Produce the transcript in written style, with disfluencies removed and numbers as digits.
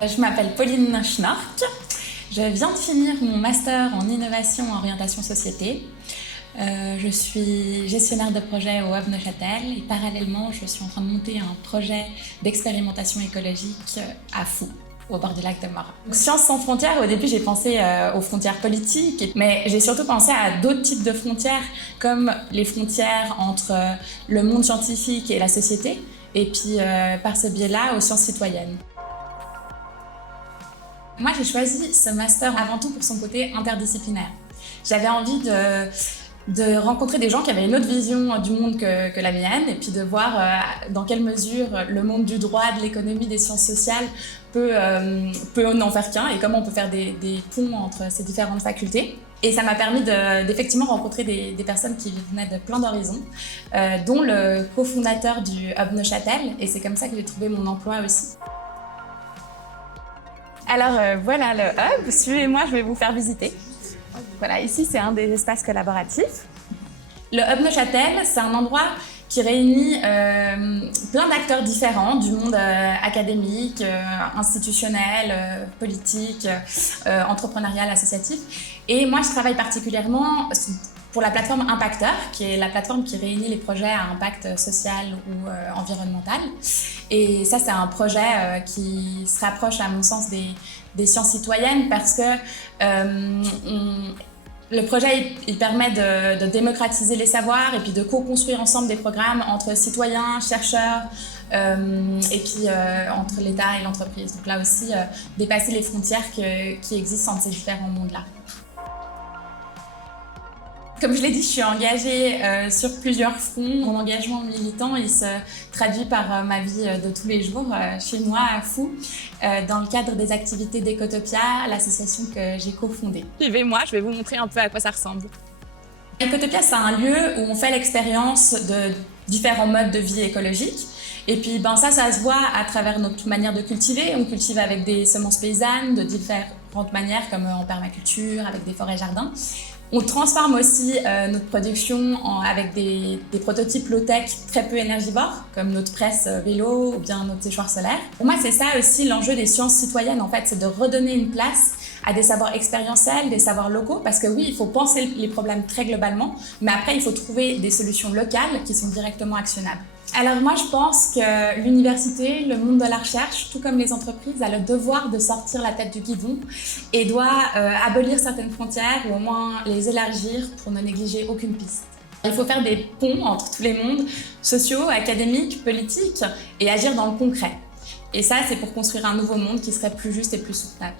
Je m'appelle Pauline Schnork. Je viens de finir mon master en innovation et orientation société. Je suis gestionnaire de projet au Hub Neuchâtel et parallèlement, je suis en train de monter un projet d'expérimentation écologique à Fou, au bord du lac de Morat. Sciences sans frontières, au début j'ai pensé aux frontières politiques, mais j'ai surtout pensé à d'autres types de frontières, comme les frontières entre le monde scientifique et la société, et puis par ce biais-là aux sciences citoyennes. Moi, j'ai choisi ce master avant tout pour son côté interdisciplinaire. J'avais envie de rencontrer des gens qui avaient une autre vision du monde que la mienne et puis de voir dans quelle mesure le monde du droit, de l'économie, des sciences sociales peut n'en faire qu'un et comment on peut faire des ponts entre ces différentes facultés. Et ça m'a permis d'effectivement rencontrer des personnes qui venaient de plein d'horizons, dont le cofondateur du Hub Neuchâtel, et c'est comme ça que j'ai trouvé mon emploi aussi. Alors voilà le hub, suivez-moi, je vais vous faire visiter. Voilà, ici c'est un des espaces collaboratifs. Le hub Neuchâtel, c'est un endroit qui réunit plein d'acteurs différents du monde académique, institutionnel, politique, entrepreneurial, associatif. Et moi je travaille particulièrement pour la plateforme Impacteur, qui est la plateforme qui réunit les projets à impact social ou environnemental. Et ça, c'est un projet qui se rapproche, à mon sens, des sciences citoyennes parce que le projet il permet de démocratiser les savoirs et puis de co-construire ensemble des programmes entre citoyens, chercheurs et puis entre l'État et l'entreprise. Donc là aussi, dépasser les frontières qui existent entre ces différents mondes-là. Comme je l'ai dit, je suis engagée sur plusieurs fronts. Mon engagement militant, il se traduit par ma vie de tous les jours chez moi à Fou, dans le cadre des activités d'Ecotopia, l'association que j'ai cofondée. Suivez-moi, je vais vous montrer un peu à quoi ça ressemble. Ecotopia, c'est un lieu où on fait l'expérience de différents modes de vie écologiques. Et puis ça se voit à travers notre manière de cultiver. On cultive avec des semences paysannes de différentes manières, comme en permaculture, avec des forêts-jardins. On transforme aussi notre production avec des prototypes low-tech très peu énergivores, comme notre presse vélo ou bien notre séchoir solaire. Pour moi, c'est ça aussi l'enjeu des sciences citoyennes, en fait, c'est de redonner une place à des savoirs expérientiels, des savoirs locaux, parce que oui, il faut penser les problèmes très globalement, mais après, il faut trouver des solutions locales qui sont directement actionnables. Alors moi, je pense que l'université, le monde de la recherche, tout comme les entreprises, a le devoir de sortir la tête du guidon et doit abolir certaines frontières ou au moins les élargir pour ne négliger aucune piste. Il faut faire des ponts entre tous les mondes sociaux, académiques, politiques et agir dans le concret. Et ça, c'est pour construire un nouveau monde qui serait plus juste et plus soutenable.